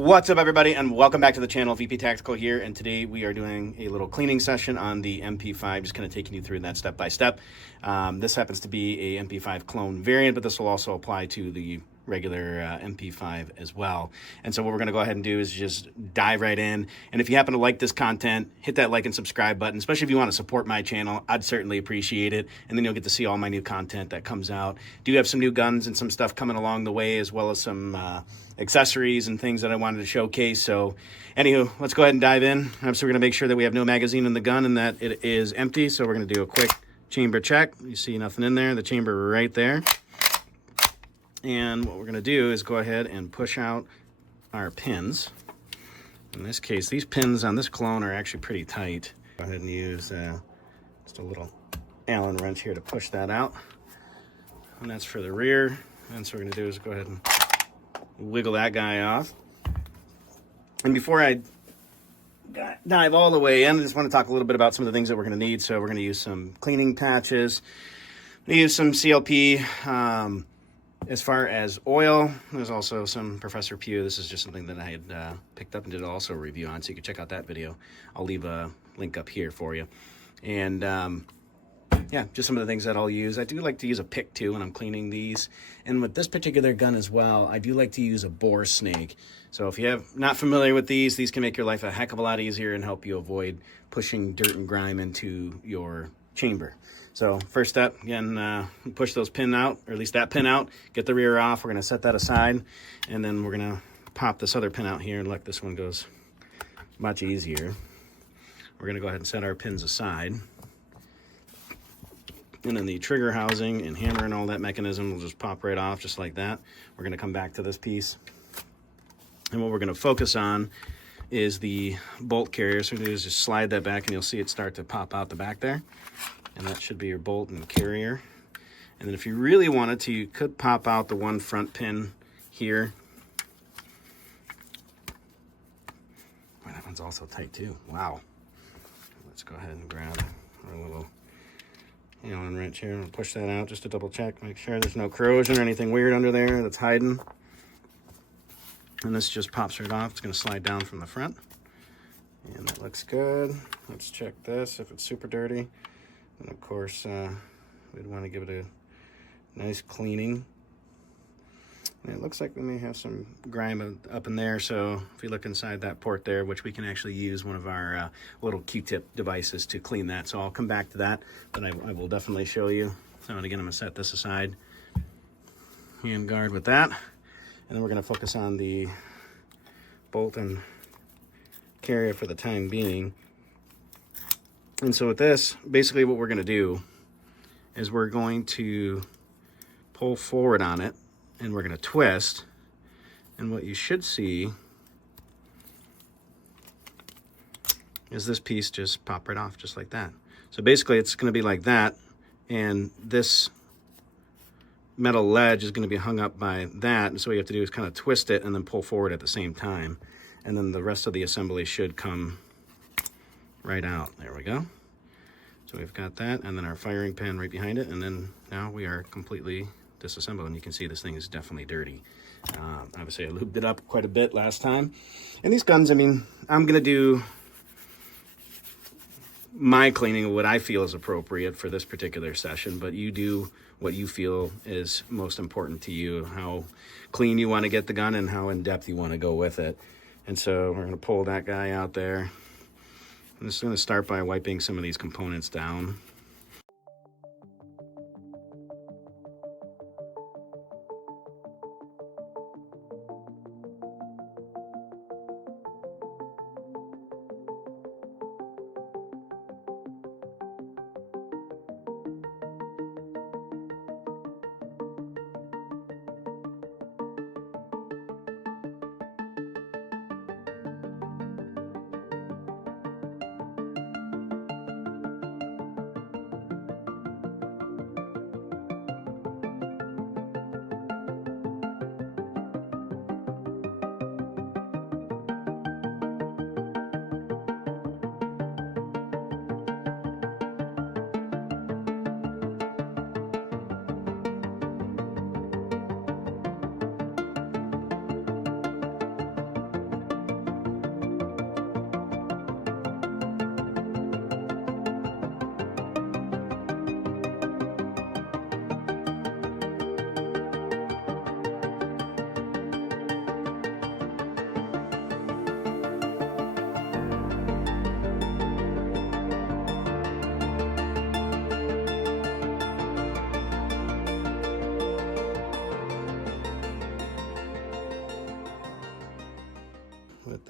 What's up, everybody, and welcome back to the channel. VP Tactical here, and today we are doing a little cleaning session on the MP5, just kind of taking you through that step by step. This happens to be a MP5 clone variant, but this will also apply to the regular MP5 as well. And so what we're going to go ahead and do is just dive right in. And if you happen to like this content, hit that like and subscribe button, especially if you want to support my channel. I'd certainly appreciate it. And then you'll get to see all my new content that comes out. Do have some new guns and some stuff coming along the way, as well as some accessories and things that I wanted to showcase. So anywho, let's go ahead and dive in. So we're going to make sure that we have no magazine in the gun and that it is empty. So we're going to do a quick chamber check. You see nothing in there, the chamber right there. And what we're going to do is go ahead and push out our pins. In this case, these pins on this clone are actually pretty tight. Go ahead and use just a little Allen wrench here to push that out. And that's for the rear. And so what we're going to do is go ahead and wiggle that guy off. And before I dive all the way in, I just want to talk a little bit about some of the things that we're going to need. So we're going to use some cleaning patches. We use some CLP. As far as oil, there's also some Professor Pugh. This is just something that I had picked up and did also a review on, so you can check out that video. I'll leave a link up here for you. And yeah, just some of the things that I'll use. I do like to use a pick too when I'm cleaning these. And with this particular gun as well, I do like to use a bore snake. So if you're not familiar with these can make your life a heck of a lot easier and help you avoid pushing dirt and grime into your chamber. So first step, again, push those pin out, or at least that pin out, get the rear off. We're going to set that aside, and then we're going to pop this other pin out here, and look, this one goes much easier. We're going to go ahead and set our pins aside. And then the trigger housing and hammer and all that mechanism will just pop right off just like that. We're going to come back to this piece. And what we're going to focus on is the bolt carrier. So what we do is just slide that back, and you'll see it start to pop out the back there. And that should be your bolt and carrier. And then if you really wanted to, you could pop out the one front pin here. Oh, that one's also tight too. Wow. Let's go ahead and grab our little Allen wrench here and push that out just to double check. Make sure there's no corrosion or anything weird under there that's hiding. And this just pops right off. It's going to slide down from the front. And that looks good. Let's check this if it's super dirty. And of course, we'd want to give it a nice cleaning. And it looks like we may have some grime up in there, so if you look inside that port there, which we can actually use one of our little Q-tip devices to clean that. So I'll come back to that, but I will definitely show you. So again, I'm going to set this aside. Hand guard with that. And then we're going to focus on the bolt and carrier for the time being. And so with this, basically what we're going to do is we're going to pull forward on it, and we're going to twist. And what you should see is this piece just pop right off just like that. So basically it's going to be like that, and this metal ledge is going to be hung up by that. And so what you have to do is kind of twist it and then pull forward at the same time. And then the rest of the assembly should come right out. There we go. So we've got that, and then our firing pin right behind it, and then now we are completely disassembled. And you can see this thing is definitely dirty. Obviously I lubed it up quite a bit last time. And these guns, I mean, I'm gonna do my cleaning of what I feel is appropriate for this particular session, but you do what you feel is most important to you, how clean you want to get the gun and how in depth you want to go with it. And so we're going to pull that guy out there. I'm just going to start by wiping some of these components down.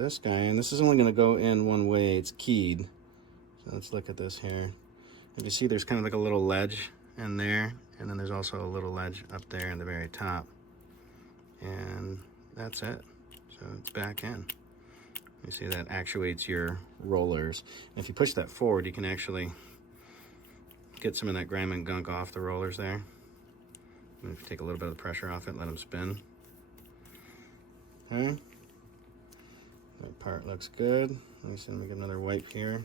this guy in. This is only going to go in one way. It's keyed. So let's look at this here. If you see, there's kind of like a little ledge in there, and then there's also a little ledge up there in the very top. And that's it. So it's back in. You see that actuates your rollers. And if you push that forward, you can actually get some of that grime and gunk off the rollers there. And if you take a little bit of the pressure off it, let them spin. Okay. That part looks good. Let me get another wipe here.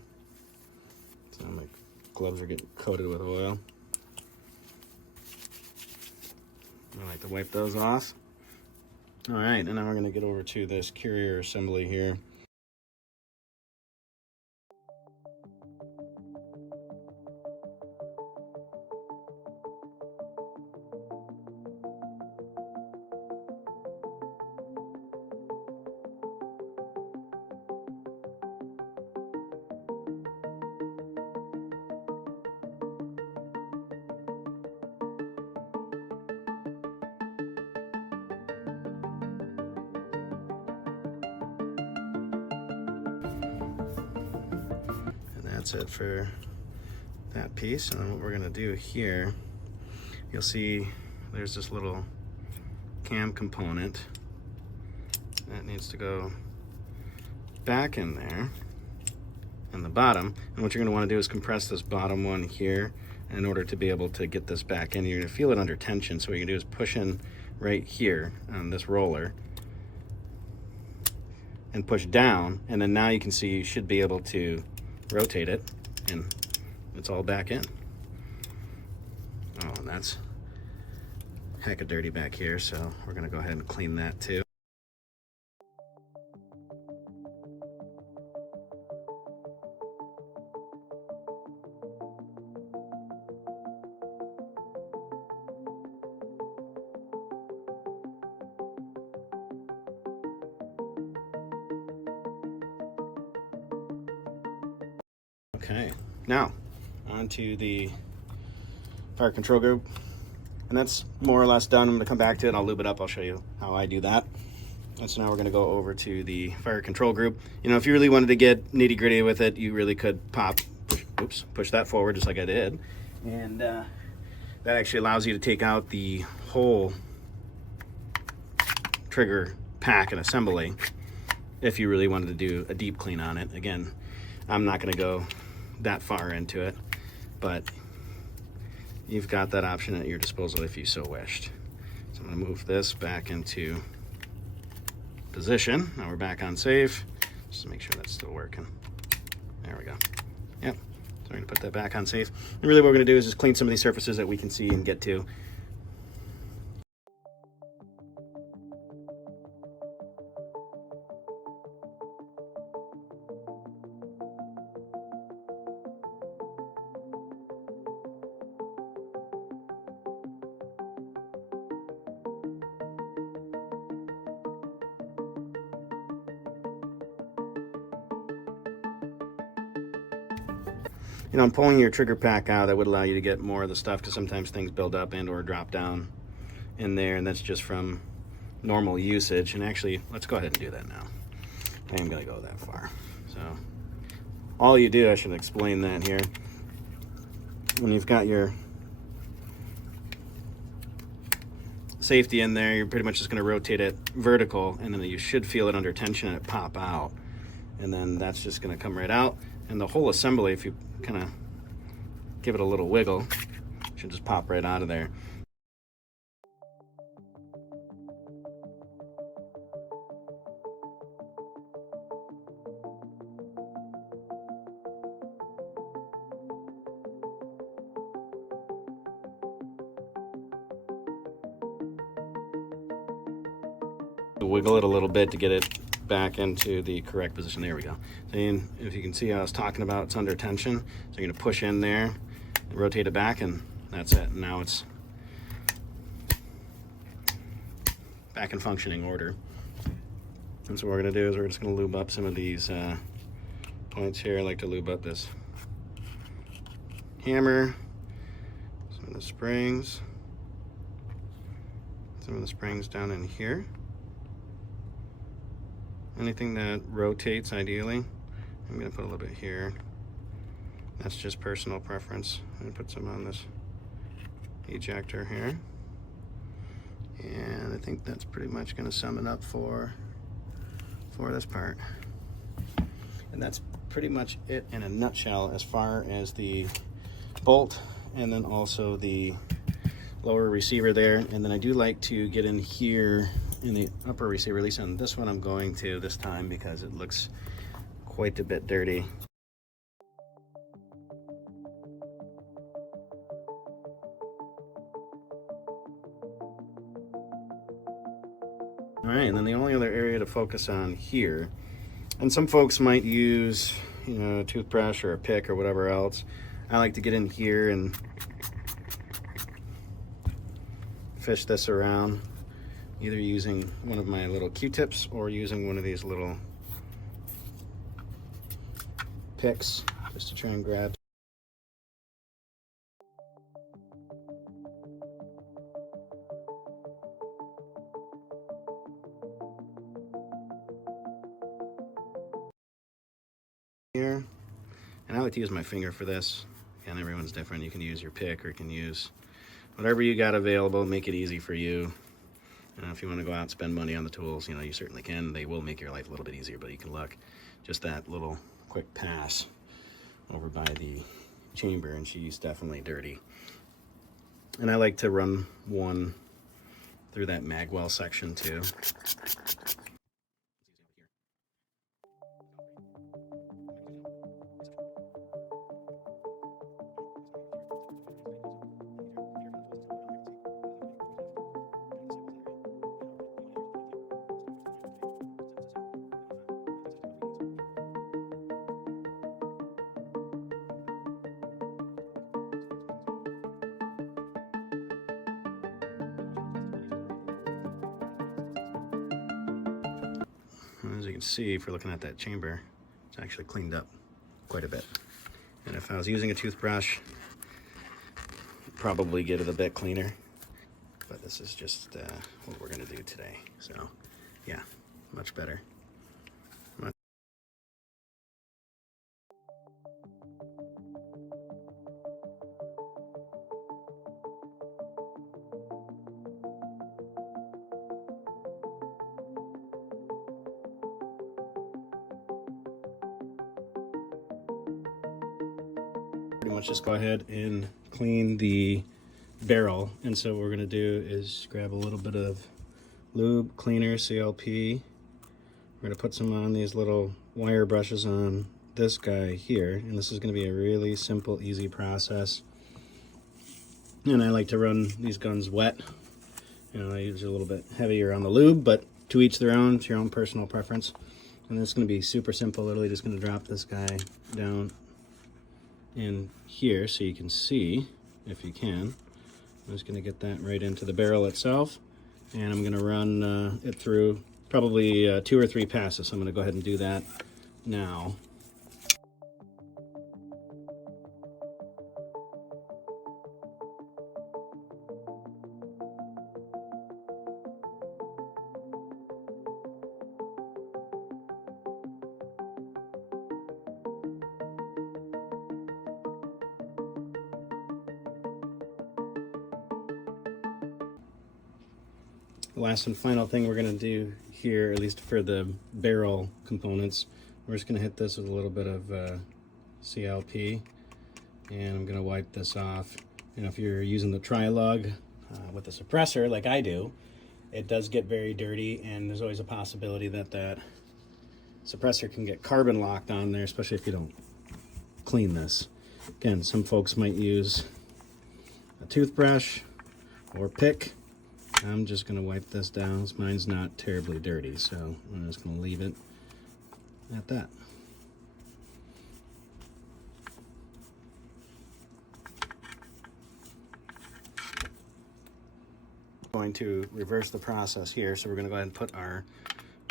So my gloves are getting coated with oil. I like to wipe those off. All right, and now we're going to get over to this carrier assembly here. That's it for that piece. And then what we're gonna do here, you'll see there's this little cam component that needs to go back in there in the bottom. And what you're gonna wanna do is compress this bottom one here in order to be able to get this back in. You're gonna feel it under tension. So what you can do is push in right here on this roller and push down. And then now you can see you should be able to rotate it, and it's all back in. Oh, and that's hecka dirty back here, so we're gonna go ahead and clean that too. Okay, now onto the fire control group, and that's more or less done. I'm gonna come back to it, I'll lube it up, I'll show you how I do that. And so now we're gonna go over to the fire control group. You know, if you really wanted to get nitty gritty with it, you really could push that forward just like I did. And that actually allows you to take out the whole trigger pack and assembly if you really wanted to do a deep clean on it. Again, I'm not gonna go that far into it, but you've got that option at your disposal if you so wished. So I'm going to move this back into position. Now we're back on safe, just to make sure that's still working. There we go. Yep. So we're going to put that back on safe. And really what we're going to do is just clean some of these surfaces that we can see and get to. You know, I'm pulling your trigger pack out. That would allow you to get more of the stuff, because sometimes things build up and or drop down in there, and that's just from normal usage. And actually, let's go ahead and do that now. I am going to go that far. So all you do, I should explain that here. When you've got your safety in there, you're pretty much just going to rotate it vertical, and then you should feel it under tension and it pop out. And then that's just going to come right out. And the whole assembly, if you kind of give it a little wiggle, should just pop right out of there. Wiggle it a little bit to get it back into the correct position. There we go. So if you can see how I was talking about, it's under tension. So you're going to push in there, and rotate it back, and that's it. And now it's back in functioning order. And so what we're going to do is we're just going to lube up some of these points here. I like to lube up this hammer, some of the springs, down in here. Anything that rotates, ideally. I'm gonna put a little bit here. That's just personal preference. I'm gonna put some on this ejector here. And I think that's pretty much gonna sum it up for this part. And that's pretty much it in a nutshell as far as the bolt, and then also the lower receiver there. And then I do like to get in here in the upper receiver, at least on this one I'm going to this time, because it looks quite a bit dirty. All right, and then the only other area to focus on here, and some folks might use, you know, a toothbrush or a pick or whatever else. I like to get in here and fish this around, either using one of my little Q-tips or using one of these little picks, just to try and grab. Here, and I like to use my finger for this. Again, everyone's different. You can use your pick, or you can use whatever you got available. Make it easy for you. If you want to go out and spend money on the tools, you know, you certainly can. They will make your life a little bit easier, but you can look just that little quick pass over by the chamber, and she's definitely dirty. And I like to run one through that magwell section too. As you can see, if we're looking at that chamber, it's actually cleaned up quite a bit. And if I was using a toothbrush, probably get it a bit cleaner. But this is just what we're gonna do today. So yeah, much better. Pretty much just go ahead and clean the barrel. And so what we're gonna do is grab a little bit of lube cleaner, CLP. We're gonna put some on these little wire brushes on this guy here, and this is gonna be a really simple, easy process. And I like to run these guns wet. You know, I use a little bit heavier on the lube, but to each their own, it's your own personal preference. And it's gonna be super simple. Literally just gonna drop this guy down in here so you can see, if you can. I'm just gonna get that right into the barrel itself, and I'm gonna run it through probably 2 or 3 passes. So I'm gonna go ahead and do that now. The last and final thing we're going to do here, at least for the barrel components, we're just going to hit this with a little bit of CLP, and I'm going to wipe this off. And if you're using the Trilug with the suppressor like I do, it does get very dirty, and there's always a possibility that that suppressor can get carbon locked on there, especially if you don't clean this. Again, some folks might use a toothbrush or pick. I'm just going to wipe this down. Mine's not terribly dirty, so I'm just going to leave it at that. Going to reverse the process here, so we're going to go ahead and put our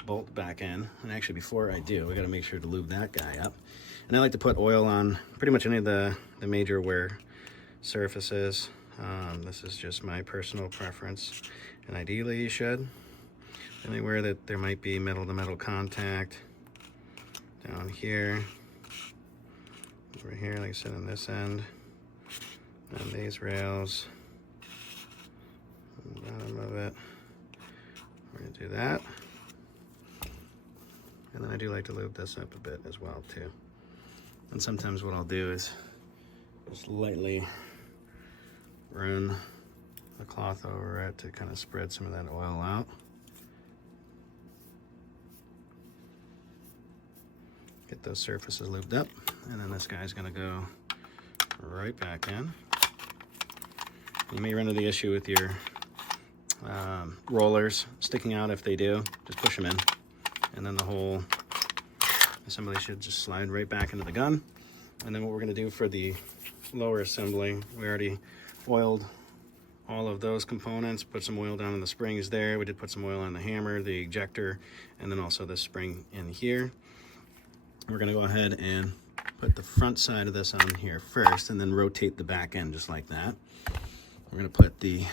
bolt back in. And actually, before I do, we got to make sure to lube that guy up. And I like to put oil on pretty much any of the major wear surfaces. This is just my personal preference, and ideally you should. Anywhere that there might be metal to metal contact, down here, over here, like I said, on this end, and these rails, on the bottom of it, we're going to do that. And then I do like to lube this up a bit as well too. And sometimes what I'll do is just lightly run the cloth over it to kind of spread some of that oil out. Get those surfaces lubed up, and then this guy's gonna go right back in. You may run into the issue with your rollers sticking out. If they do, just push them in, and then the whole assembly should just slide right back into the gun. And then what we're gonna do for the lower assembly, we already oiled all of those components, put some oil down in the springs there. We did put some oil on the hammer, the ejector, and then also this spring in here. We're gonna go ahead and put the front side of this on here first, and then rotate the back end just like that. We're gonna put the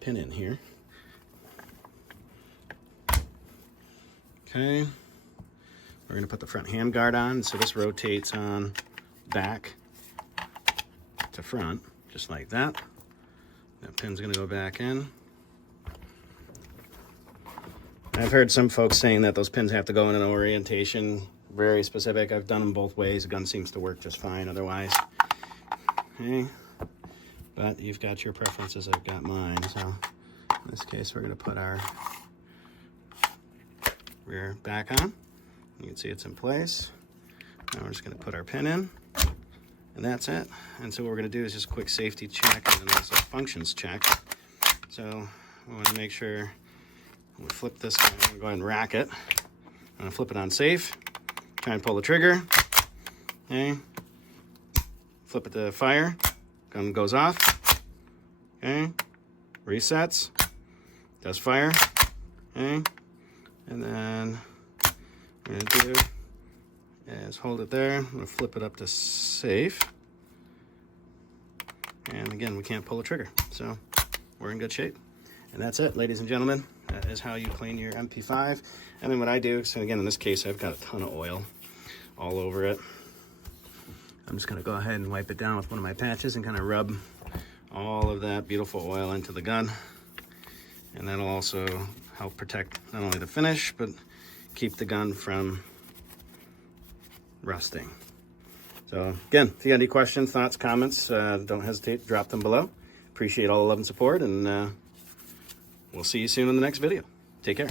pin in here. Okay. We're gonna put the front hand guard on, so this rotates on back to front, just like that. That pin's gonna go back in. I've heard some folks saying that those pins have to go in an orientation, very specific. I've done them both ways. The gun seems to work just fine otherwise. Okay. But you've got your preferences, I've got mine. So in this case, we're gonna put our rear back on. You can see it's in place. Now we're just gonna put our pin in, and that's it. And so what we're gonna do is just a quick safety check and then also functions check. So we wanna make sure we flip this guy. I'm gonna go ahead and rack it. I'm gonna flip it on safe. Try and pull the trigger. Okay. Flip it to fire. Gun goes off. Okay. Resets. Does fire. Okay. And then what I'm gonna do is hold it there. I'm gonna flip it up to safe. And again, we can't pull the trigger, so we're in good shape. And that's it, ladies and gentlemen. That is how you clean your MP5. And then what I do, so again, in this case, I've got a ton of oil all over it. I'm just gonna go ahead and wipe it down with one of my patches and kind of rub all of that beautiful oil into the gun. And that'll also help protect not only the finish, but keep the gun from rusting. So again, if you got any questions, thoughts, comments, don't hesitate to drop them below. Appreciate all the love and support, and we'll see you soon in the next video. Take care.